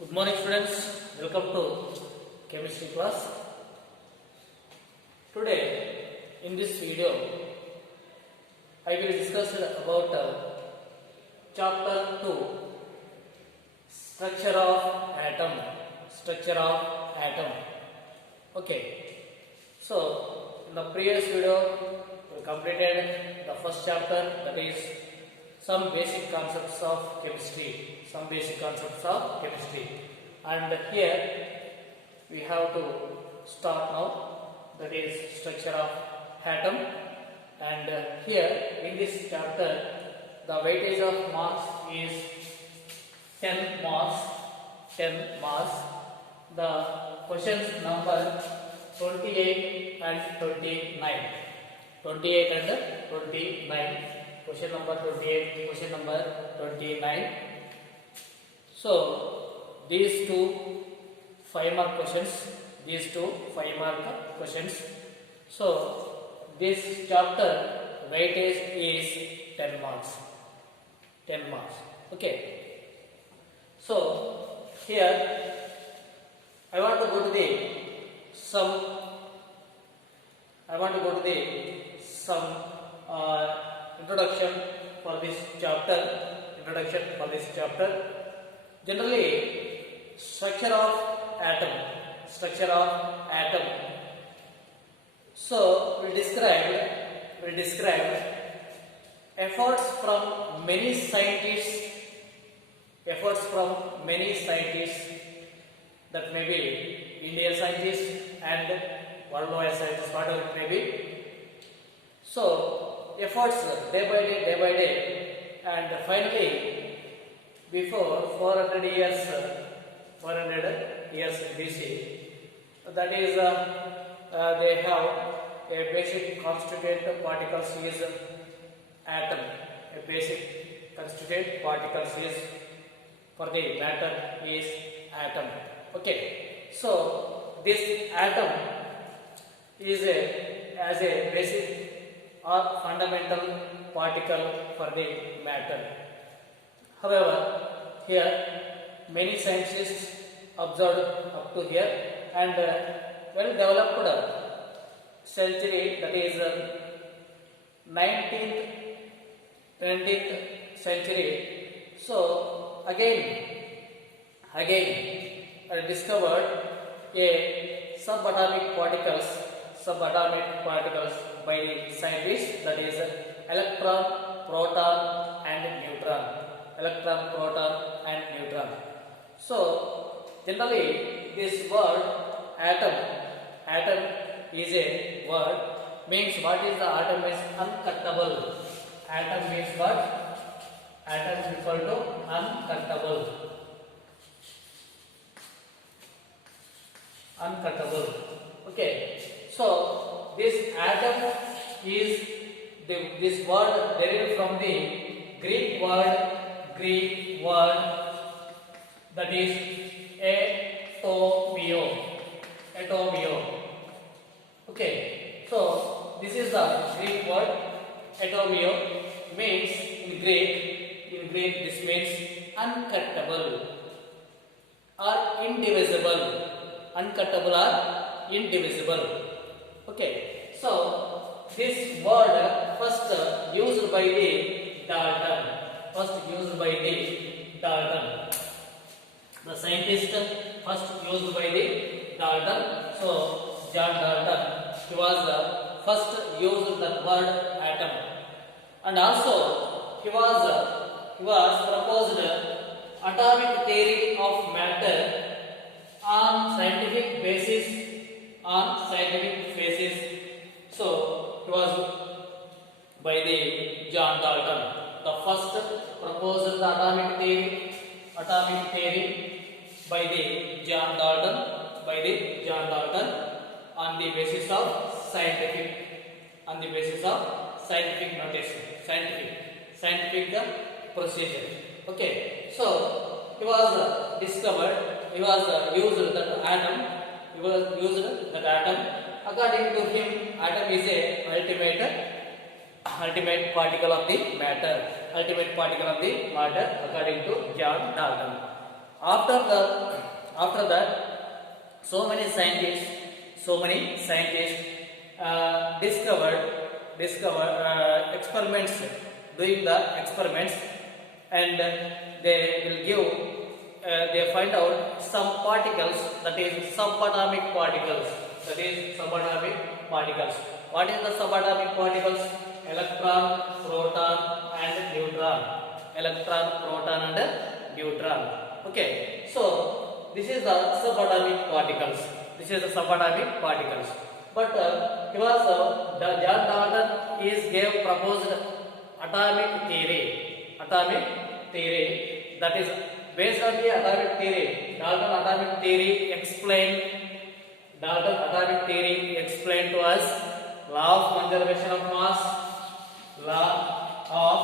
Good morning students, welcome to chemistry class. Today in this video I will discuss about chapter 2 structure of atom. Okay, so in the previous video we completed the first chapter, that is some basic concepts of chemistry, and here we have to start now, that is structure of atom. And here in this chapter the weightage of mass is 10 mass. The questions number 28 and 29. Question number 28, question number 29. So these two 5 mark questions. So this chapter weightage is 10 marks. Okay. So here I want to go to the some introduction for this chapter. Generally, structure of atom. So we describe efforts from many scientists. That may be Indian scientists and worldwide scientists, whatever it may be. So efforts day by day, and finally before 400 years BC, that is they have a basic constituent particles is atom. A basic constituent particles is for the matter is atom. Okay, so this atom is as a basic or fundamental particle for the matter. However, here many scientists observed up to here, and well developed century, that is 19th 20th century. So again discovered a subatomic particles by the scientists, that is electron, proton and neutron. So generally this word atom is a word, means what is the atom is uncuttable. Atom means what? Atom is equal to uncuttable. Okay, so this atom is this word derived from the Greek word that is atomio. Okay, so this is the Greek word atomio, means in Greek this means uncuttable or indivisible. Okay, so this word first used by the Dalton. The scientist first used by the Dalton. So John Dalton, he was first used the word atom, and also he was proposed atomic theory of matter on scientific basis. So it was by the John Dalton. The first proposed the atomic theory by the John Dalton on the basis of scientific notation, scientific procedure. Okay, so he was used that atom. According to him, atom is a ultimate particle of the matter. According to John Dalton. After that, so many scientists discovered experiments, doing the experiments, and they will give they find out some particles, that is subatomic particles. What is the subatomic particles? Electron, proton and neutron. Okay, so this is the subatomic particles. But he was John Dalton gave proposed atomic theory. That is based on the atomic theory. Dalton atomic theory explained to us law of conservation of mass, law of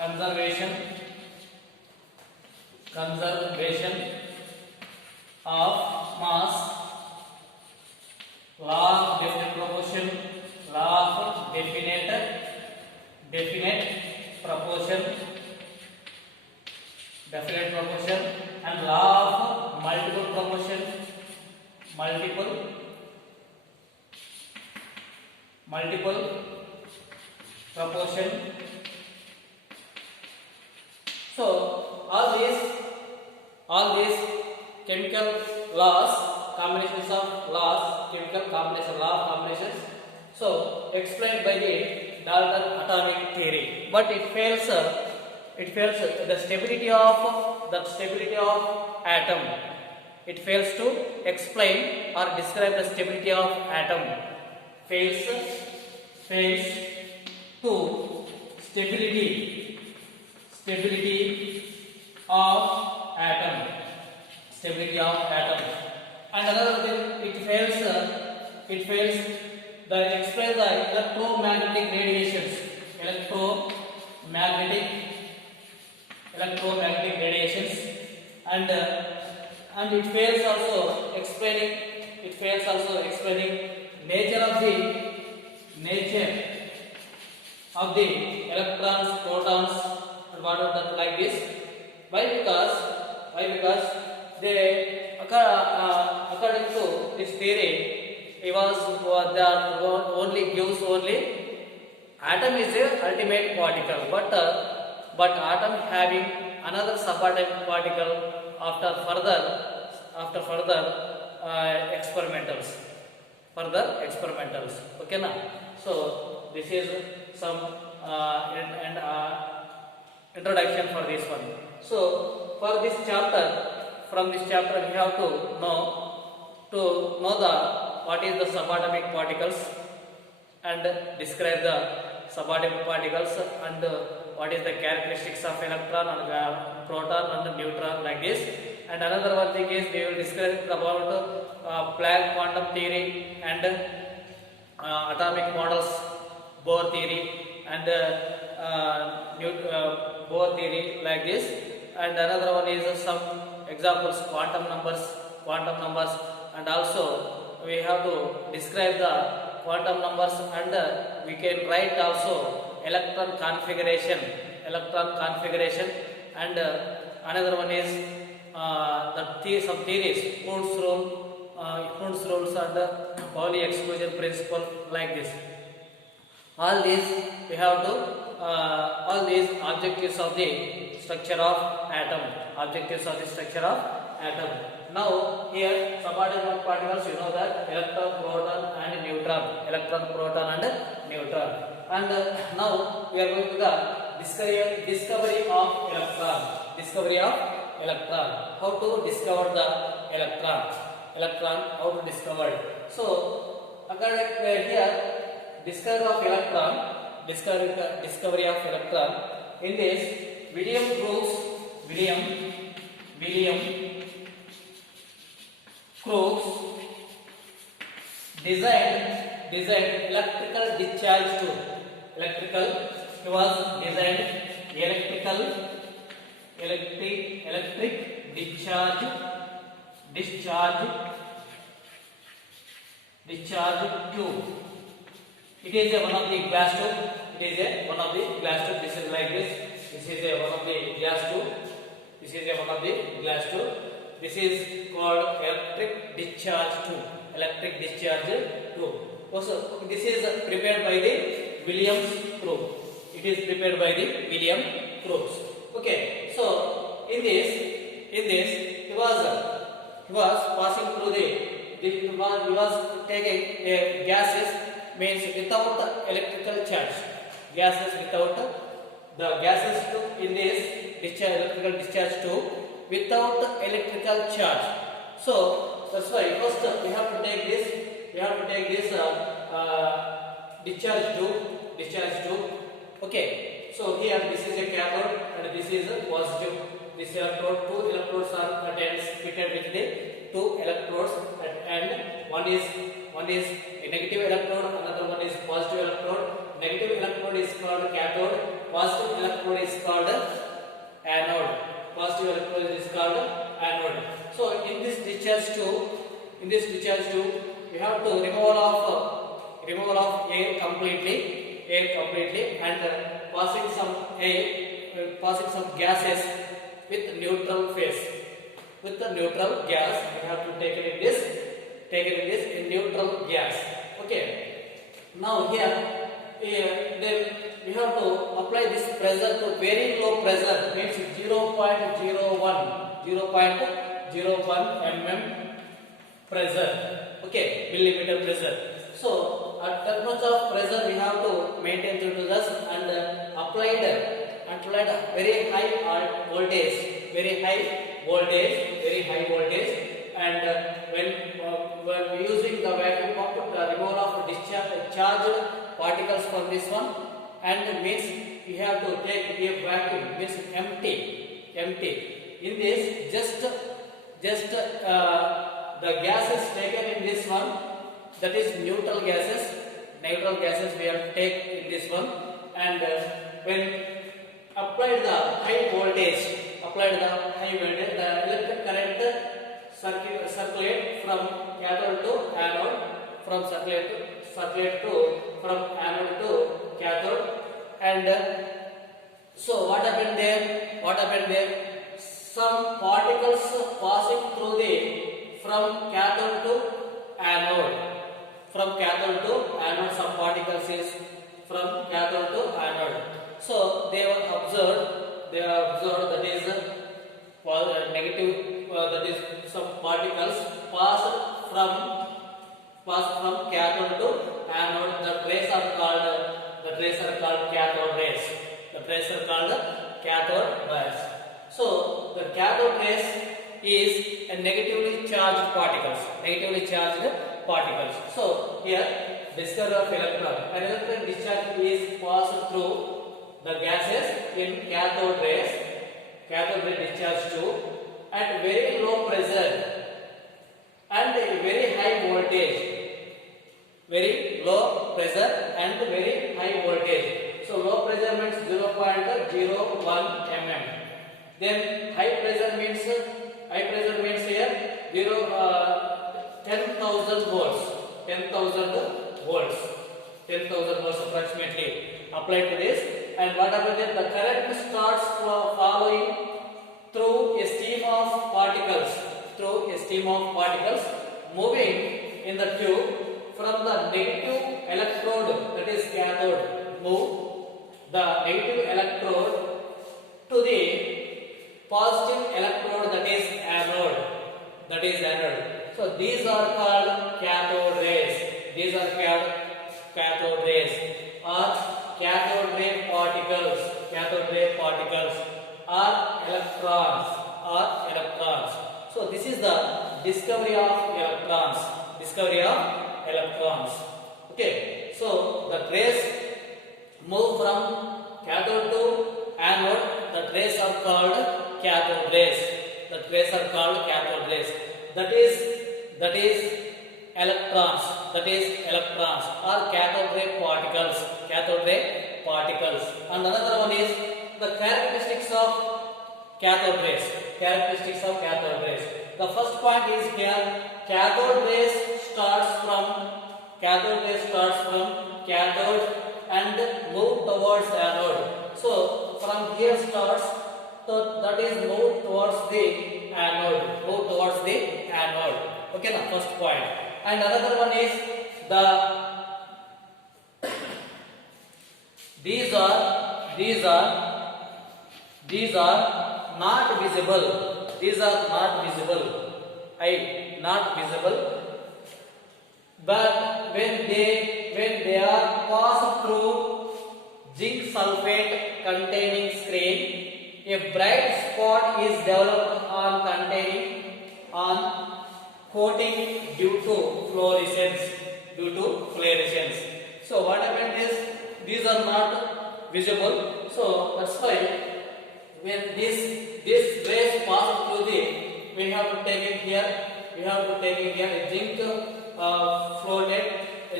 conservation of mass, law of definite proportion, definite proportion, and law of multiple proportion. So all these chemical laws, combinations of laws, law of combinations, so explained by the Dalton atomic theory, but it fails the stability of atom. It fails to explain or describe the stability of atom. Fails to stability of atom. And another thing, it fails the explain the electromagnetic radiations. Electromagnetic radiations, and it fails also explaining nature of the electrons, protons, and whatever like this. Why? Because they according to this theory, it was only gives atom is the ultimate particle, but atom having another subatomic particle after further experimentals. Okay, na? So this is some introduction for this one. So for this chapter, from this chapter we have to know what is the subatomic particles and describe the subatomic particles, and what is the characteristics of electron and proton and neutron, like this. And another one thing is they will discuss about Planck quantum theory and atomic models, Bohr theory and Bohr theory, like this. And another one is some examples, quantum numbers, and also we have to describe the quantum numbers, and we can write also electron configuration, and another one is some theories, Hund's rules and Pauli exclusion principle, like this. All these we have to all these objectives of the structure of atom. Now here subatomic particles, you know that electron, proton and neutron, and now we are going to the discovery of electron. How to discover the electron, how to discover it. So according here, discovery of electron, in this William Crookes designed electrical discharge tube. He was designed electric discharge tube. It is one of the glass tube. This is like this. This is one of the glass tube. This is called electric discharge tube. Electric discharge tube. Also, this is prepared by the Williams probe. It is prepared by the Williams probes. Okay. So in this, he was passing through he was taking gases, means without electrical charge. Gases without the gases in this electrical discharge tube without electrical charge. So that's why first we have to take this. We have to take this discharge tube. Okay. So here this is a cathode and this is a positive. This electrode, two electrodes are fitted with the two electrodes, and one is a negative electrode, another one is positive electrode. Negative electrode is called cathode, positive electrode is called anode. Positive electrode is called anode. So in this discharge tube, we have to remove off air completely, and passing some gases with neutral phase. With the neutral gas, we have to take it in this neutral gas. Okay. Now here, then we have to apply this pressure to very low pressure, means 0.01 mm pressure. Okay, millimeter pressure. So at that much of pressure we have to maintain to this, and applied very high voltage, and when using the vacuum pump to remove of charged particles from this one, and means we have to take a vacuum, means empty. In this, just the gases taken in this one, that is neutral gases we have to take in this one, and when applied the high voltage, the electric current circulate from cathode to anode, from anode to cathode, and so what happened there? Some particles passing through from cathode to anode. Some particles is from cathode to anode. So they were observed that is negative, that is some particles passed from cathode to anode. The rays are called cathode rays. So the cathode rays is a negatively charged particles. So here, discovery of electron. An electron discharge is passed through the gases in cathode ray discharge tube at very low pressure and very high voltage. So low pressure means 0.01 mm. Then high pressure means here 10,000 volts. 10,000 volts approximately applied to this, and what happens is the current starts following through a stream of particles moving in the tube from the negative electrode, that is cathode, move the negative electrode to the positive electrode, that is anode. So these are called cathode rays. Or cathode ray particles are electrons. So this is the discovery of electrons. Okay. So the rays move from cathode to anode. The rays are called cathode rays. That is electrons or cathode ray particles. And another one is the characteristics of cathode rays. The first point is here, cathode rays starts from cathode and move towards anode. So from here starts, so that is move towards the anode. Okay, na first point. And another one is the these are not visible. These are not visible. Not visible. But when they are passed through zinc sulfate containing screen, a bright spot is developed on coating due to fluorescence. So what happened is these are not visible. So that's why when this rays pass through we have to take it here. A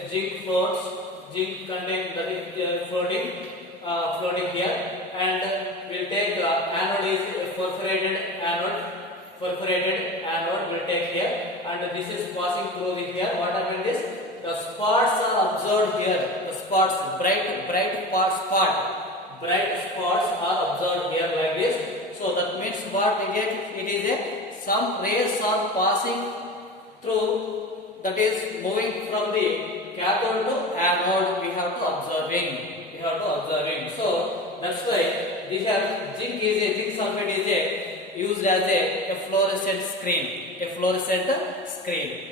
zinc floated, zinc contains that is floating here, and we'll take anode is perforated anode will take here, and this is passing through here. What happened is the spots are observed here. The spots, bright spots are observed here like this. So that means what we get? It is some rays are passing through, that is moving from the cathode to anode. We have to observing. So that's why this zinc sulfate is used as a fluorescent screen.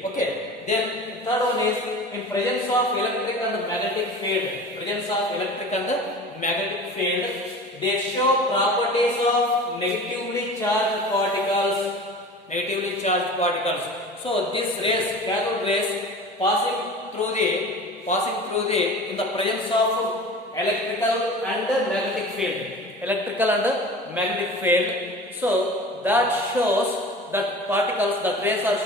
Okay. Then third one is in presence of electric and magnetic field. They show properties of negatively charged particles. So these rays, cathode rays, passing through the in the presence of electrical and magnetic field. So that shows that particles, the rays are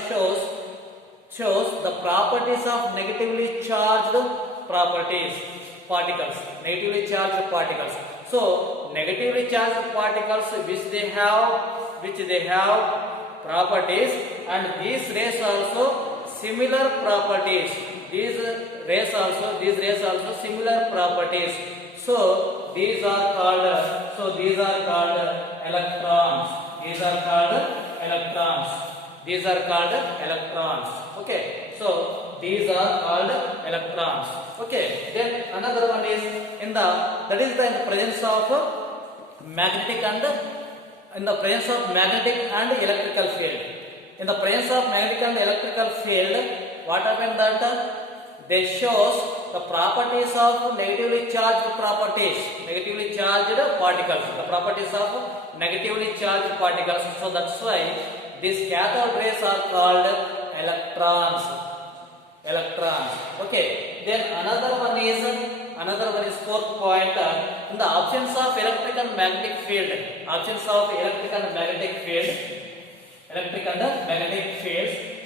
shows the properties of negatively charged particles. So negatively charged particles which they have properties, and these rays also similar properties. These rays also similar properties. So these are called electrons. Okay. So these are called electrons. Okay. Then another one is in the presence of magnetic and electrical field. In the presence of magnetic and electrical field, what happened that they shows the properties of negatively charged particles. So that's why these cathode rays are called electrons. Okay. Then another one is fourth point. In the absence of electric and magnetic field,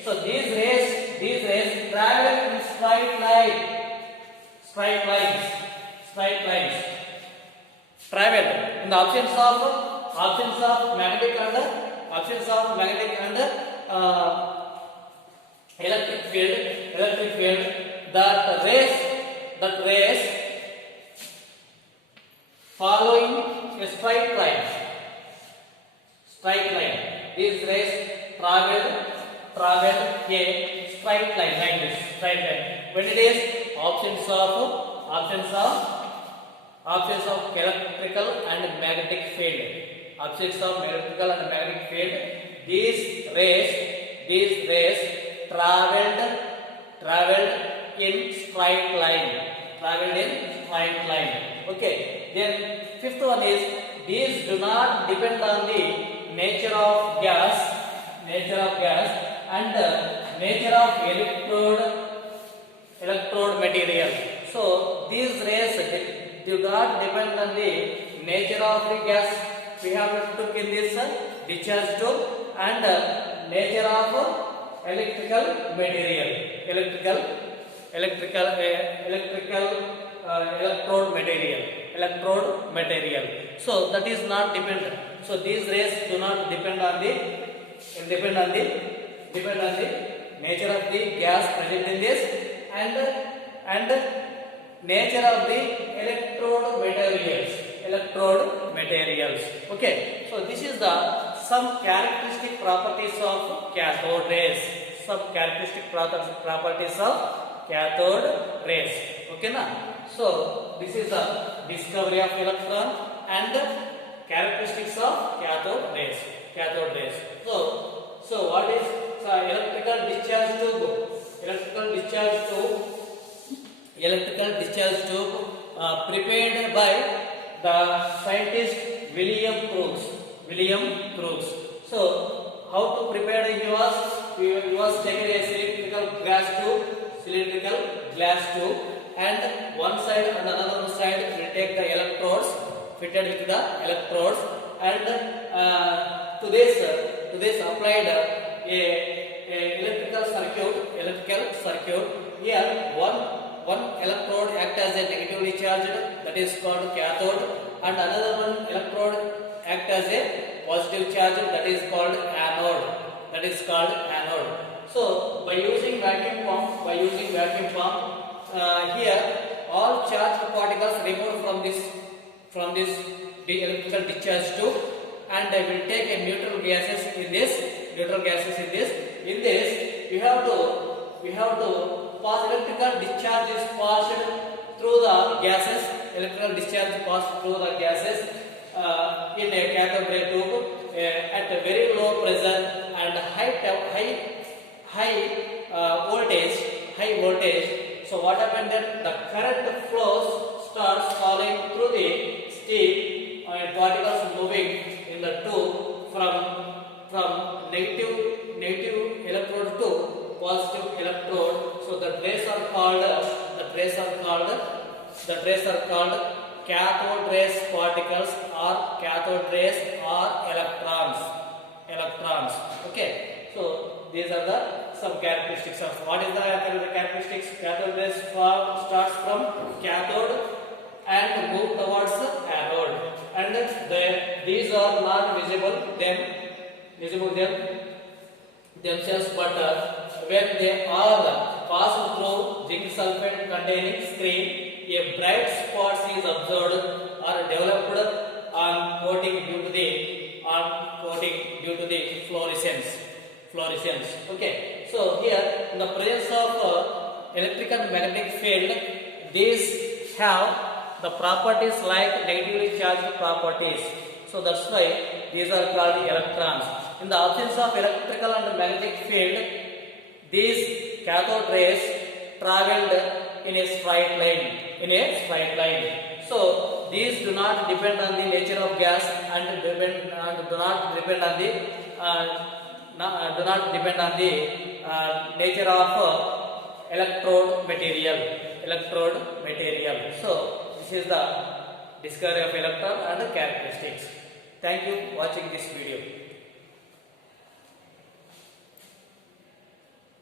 so these rays travel in straight lines. Travel in the absence of magnetic and electric field. That rays following a straight line. These rays travel a straight line like this. When it is absence of electrical and magnetic field. These rays traveled in straight line. Okay. Then fifth one is these do not depend on the nature of gas and nature of electrode material. So these rays do not depend on the nature of the gas. We have to look in this discharge tube, and nature of electrode material. So that is not dependent. So these rays do not depend on the nature of the gas present in this, and nature of the electrode materials. Okay. So this is the some characteristic properties of cathode rays. some characteristic properties of cathode rays. Okay na? So this is the discovery of electron and the characteristics of cathode rays. Cathode rays. So what is electrical discharge tube? Electrical discharge tube prepared by the scientist William Crookes. So how to prepare? He was taking a cylindrical glass tube, and one side and another side will take the electrodes, fitted with the electrodes, and to this applied a electrical circuit. Here one electrode act as a negatively charged, that is called cathode, and another one electrode act as a positive charge, that is called anode. So by using vacuum pump, here all charged particles removed from this electrical discharge tube, and they will take a neutral gases in this. In this we have to pass electrical discharge is passed through the gases. Electrical discharge passed through the gases in a cathode ray tube at a very low pressure and high voltage. So what happened then? The current flows starts falling through the steam particles moving in the tube from negative electrode to positive electrode. So the rays are called cathode rays particles, or cathode rays or electrons. Okay, so these are the some characteristics of what is the characteristics. Cathode rays starts from cathode and move towards anode, and these are not visible themselves, but when they are passed through zinc sulfate containing screen, a bright spot is observed or developed on coating due to the fluorescence. Okay, so here in the presence of electric and magnetic field, these have the properties like negatively charged properties. So that's why these are called electrons. In the absence of electrical and magnetic field, these cathode rays traveled in a straight line. So these do not depend on the nature of gas and do not depend on the nature of electrode material. So this is the discovery of electron and the characteristics. Thank you for watching this video.